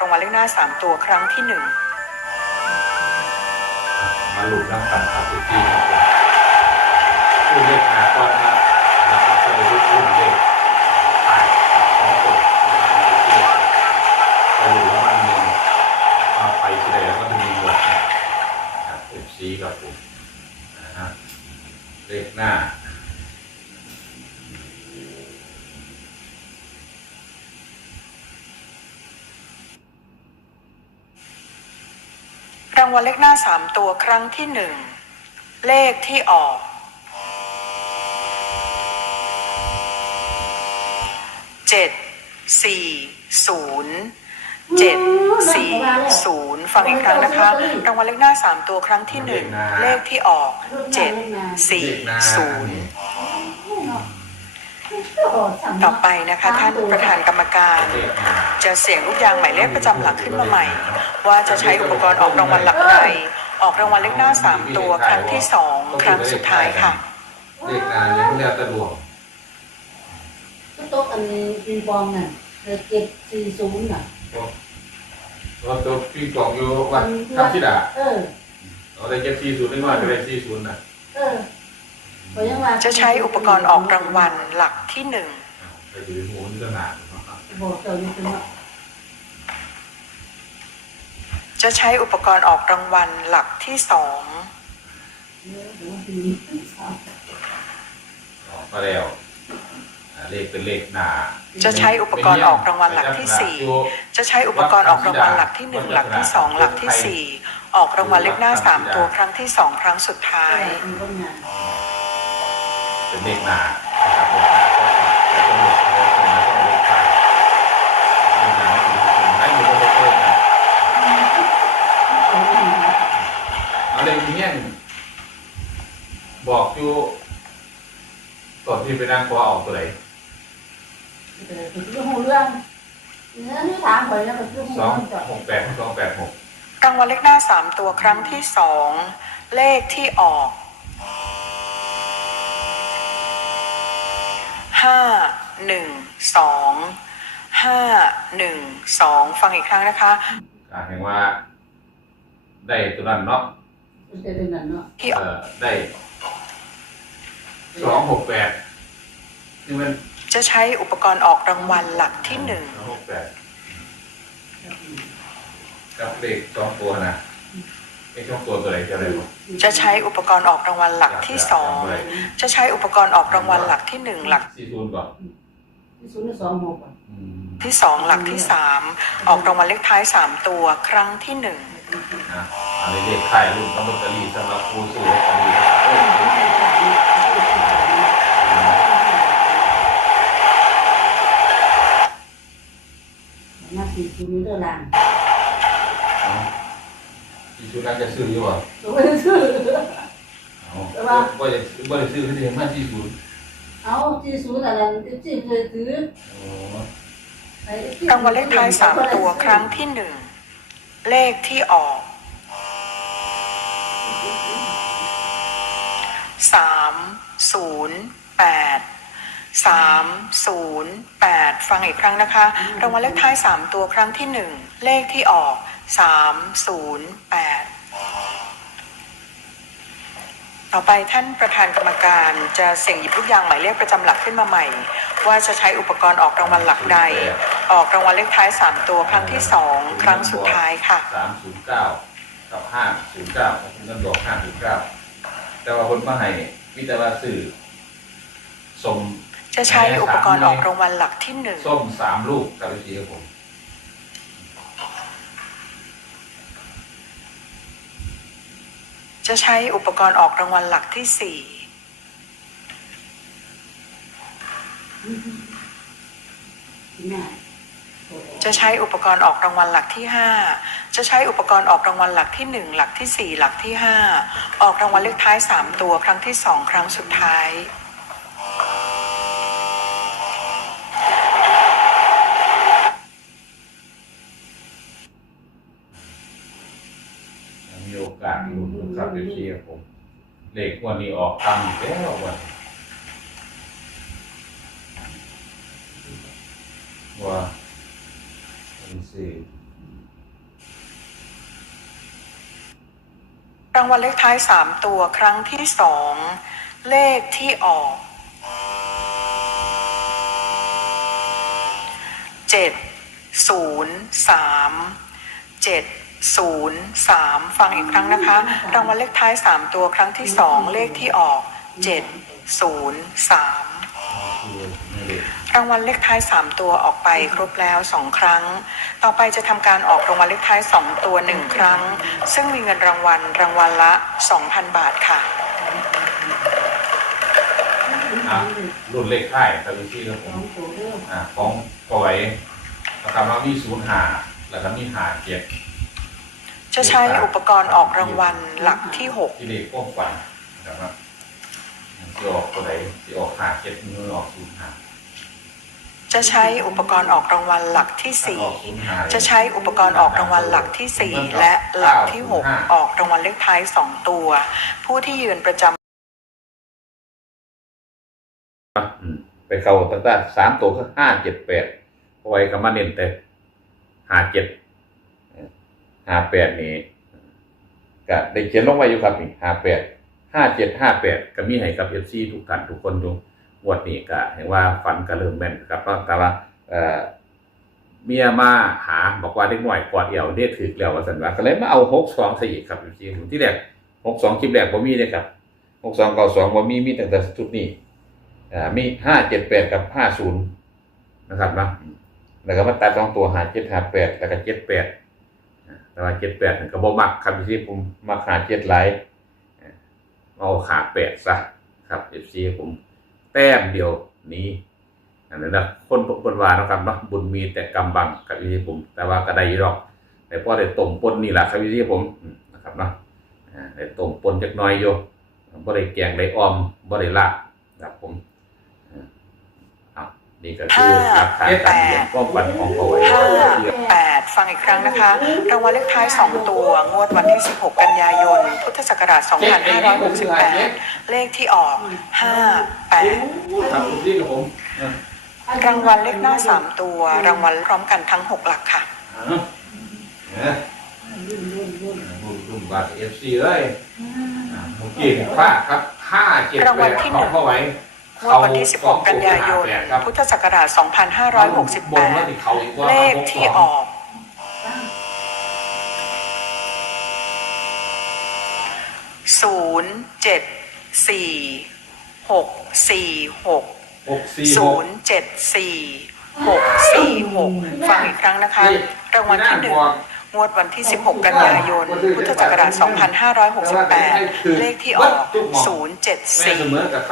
รางวัลเลขหน้าสามตัวครั้งที่หนึ่งมาหลุดน้ำกันครับทุกที่ผู้เลขหาก้อนนะนะครับก็จะรุ่นรุ่นเลขถ่ายสองตัวนะครับไปหลุดแล้วมันหนึ่งมาไปที่ใดแล้วก็จะมีหมดนะครับเอฟซีครับผมนะฮะเลขหน้าางวัลเลขหน้าสามตัวครั้งที่หนึ่งเลขที่ออกเจ็ดสี่ศูนย์เจ็ดสี่ศูนย์ฟังอีกครั้งนะคะรางวัลเลขหน้าสามตัวครั้งที่หนึ่งเลขที่ออกเจ็ดสี่เลขหน้าศูนย์ ต่อไปนะคะท่านประธานกรรมการเลขหน้าจะเสี่ยงลูกยางหมายเลขประจำหลักขึ้นมาใหม่ ว่าจะใช้อุปกรณ์ออกรางวัลหลักใดออกรางวัลเลขหน้าสามตัวครั้งที่สองครั้งสุดท้ายค่ะเลขหน้ายังไม่ได้ตะดวงก็โต๊ะอันปีบองน่ะเจ็ดสี่ศูนย์น่ะเราตัวพี่กล่องอยู่วัดข้ามชิดาเออเราได้เจ็ดสี่ศูนย์ได้มาก็ได้สี่ศูนย์นะ จะใช้อุปกรณ์ออกรางวัลหลักที่หนึ่งไปถือหูนี่ก็นานบอกเจ้าอยู่เป็นว่าจะใช้อุปกรณ์ออกรางวัลหลักที่สองเออเดี๋ยวว่าปีสามออกมาแล้วอ่าเลขเป็นเลขหนาจะใช้อุปกรณ์ออกรางวัลหลักที่สี่จะใช้อุปกรณ์ออกรางวัลหลักที่หนึ่งหลักที่สองหลักที่สี่ออกรางวัลเลขหน้าสามตัวครั้งที่สองครั้งสุดท้ายปีบองงาน เป็นเลขหนานะครับเลขหนาก็แล้วก็หมดแล้วก็มาก็เลขท้ายเลขหนาคือผมให้อยู่บนโต๊ะนะเอาเลขนี้เนี่ยบอกอยู่ก่อนที่ไปนั่งพอออกตัวไหนเออคือเรื่องเรื่องเนื้อที่ถามไปแล้วก็คือสองเรื่องหกแปดสองแปดหกรางวัลเลขหน้าสามตัวครั้งที่สองเลขที่ออก ห้าหนึ่งสองห้าหนึ่งสองฟังอีกครั้งนะคะอ่าเห็นว่า ได้ตัวนั้นเนาะมันจะเป็นนั่นเนาะที่อเออกอได้สองหกแปดนี่มันจะใช้อุปกรณ์ออกรางวัลหลักที่หนึ่งสองหกแปดกับเลขสองตัวนะ ไอ้สองตัวตัวไหนจะอะไรบ้างจะใช้อุปกรณ์ออกรางวัลหลักที่สองจะใช้อุปกรณ์ออกรางวัลหลักที่หนึ่งหลักสี่ศูนย์ก่อนที่ศูนย์สองหกอะอืมที่สองหลักที่สามออกรางวัลเลขท้ายสามตัวครั้งที่หนึ่งนะอะไรเลขค่ายรุ่นลอตเตอรี่สำหรับผู้ซื้อลอตเตอรี่นะครับเอ้ยมาสี่ศูนย์เท่าไหร่เอาสี่ศูนย์นั้นจะซื้ออยู่ป่ะตัวไม่ได้ซื้อ เอาว่าจะว่าจะซื้อให้ได้มาสี่ศูนย์เอาที่ศูนย์อะไรที่เคยถือโอ้รางวัลเลขท้ายสามตัวครั้งที่หนึ่งเลขที่ออกสามศูนย์แปดสามศูนย์แปดฟังอีกครั้งนะคะ รางวัลเลขท้ายสามตัวครั้งที่หนึ่งเลขที่ออก สามศูนย์แปดต่อไปท่านประธานกรรมการจะเสี่ยงหยิบลูกยางหมายเลขประจำหลักขึ้นมาใหม่ ว่าจะใช้อุปกรณ์ออกรางวัลหลักใด ออกรางวัลเลขท้ายสามตัวครั้งที่สองครั้งสุดท้ายค่ะ สามศูนย์เก้ากับห้าศูนย์เก้าคุณกันบอกห้าศูนย์เก้าแต่ว่าคนมาให้มิตรว่าซื้อส้มจะใช้อุปกรณ์ออกรางวัลหลักที่หนึ่งส้มสามลูกกับวิธีครับผม จะใช้อุปกรณ์ออกรางวัลหลักที่สี่จะใช้อุปกรณ์ออกรางวัลหลักที่ห้าจะใช้อุปกรณ์ออกรางวัลหลักที่หนึ่งหลักที่สี่หลักที่ห้าออกรางวัลเลขท้ายสามตัวครั้งที่สองครั้งสุดท้ายีโอกาสหลุดครับเดี๋ยวเชีผมเลขวันนี้ออกตังแล้ววันว่าเป็นสี่รางวัลเลขท้ายสามตัวครั้งที่สองเลขที่ออกเจ็ดศูนย์สามเจ็ด ศูนย์สามฟังอีกครั้งนะคะ รางวัลเลขท้ายสามตัวครั้งที่สองเลขที่ออกเจ็ดศูนย์สามรางวัลเลขท้าย 3 ตัวออกไปครบแล้ว 2 ครั้ง ต่อไปจะทำการออกรางวัลเลขท้าย 2 ตัว 1 ครั้ง ซึ่งมีเงินรางวัลรางวัลละ 2,000 บาทค่ะ อะรุ่นเลขท้ายครับพี่ที่ครับผสอมงตัวเด้ออ่าของปล่อยนะครับว่ามีศูนย์หาแล้วก็มีหาเจ็ด จะใช้อุปกรณ์ออกรางวัลหลักที่ที่เลขพวกฝันนะครับที่ออกตัวไหนที่ออกหาเจ็ดมือออกศูนย์หา6จะใช้อุปกรณ์ออกรางวัลหลักที่ออกศูนย์หา4จะใช้อุปกรณ์ออกรางวัลหลักที่4และหลักที่6ออกรางวัลเลขท้าย2ตัว ผู้ที่ยืนประจำอืมไปเข้าตั้งแต่สามตัวก็ห้าเจ็ดแปดปล่อยกับมาเน้นแต่หาเจ็ด หาแปดนี่ก็ได้เขียนลงไว้อยู่ครับนี่หาแปดห้าเจ็ดห้าแปดก็มีให้กับเอฟซีทุกท่านทุกคนดูงวดนี้ก็เห็นว่าฝันก็เริ่มแม่นครับแต่ว่าเอ่อเมียมาหาบอกว่าเด็กหน่อยกอดเอวเด็ดถือแล้วว่าสันว่าก็เลยมาเอาหกสองใส่อีกครับเอฟซีที่แรกหกสองคลิปแรกบ่มีเลยครับหกสองเก้าสองบ่มีมีตั้งแต่ชุดนี้อ่ามีห้าเจ็ดแปดกับห้าศูนย์นะครับนะแล้วก็มาตัดสองตัวหาเจ็ดหาแปดแล้วก็เจ็ดแปด แต่ว่าเจ็ดแปดก็บ่มักครับที่ผมมาหาเจ็ดไลท์เอาขาแปดซะครับเอฟซีผมแต้มเดียวนี้อันนั้นนะคนบนวาเนาะครับเนาะบุญมีแต่กำบังกับที่ผม แต่ว่าก็ได้อยี่หรอกแต่พอได้ต้มปนนี่แหละครับที่ผมอืมนะครับเนาะอ่าได้ต้มปนจักหน้อยอยู่บ่ได้แกงได้ออมบ่ได้ลาบครับผมอะนี่ก็คือหลักฐานการเรียนความฝันของเขาไว้ ห้าแปดฟังอีกครั้งนะคะ รางวัลเลขท้าย 2 ตัว งวดวันที่ 16 กันยายน พุทธศักราช 2568 เลขที่ออก 58ครับคุณพี่กับผมเออรางวัลเลขหน้า 3 ตัว รางวัลพร้อมกันทั้ง 6 หลักค่ะเอาเนี่ยรุ่นรุ่นรุ่นรุ่นรุ่นบาทเอฟซีเอ้ยอ่าเมื่อกี้เนี่ยพลาดครับห้าเจ็ดรางแปวัลดที่หนึ่งเข้าไว้งวดวันที่ 16 กันยายนครับพุทธศักราชบนว่าที่เขาอีกว่า2568 เลขที่ออก ศูนย์เจ็ดสี่หกสี่หกหกสี่หศูกนย์เจ็ดสี่หกสี่หกฟังอีกครั้งนะคะ รางวัลที่หนึ่งงวดวันที่ 16 กันยายน พุทธศักราช 2568 เลขที่ออก 074แม่เสมอกับ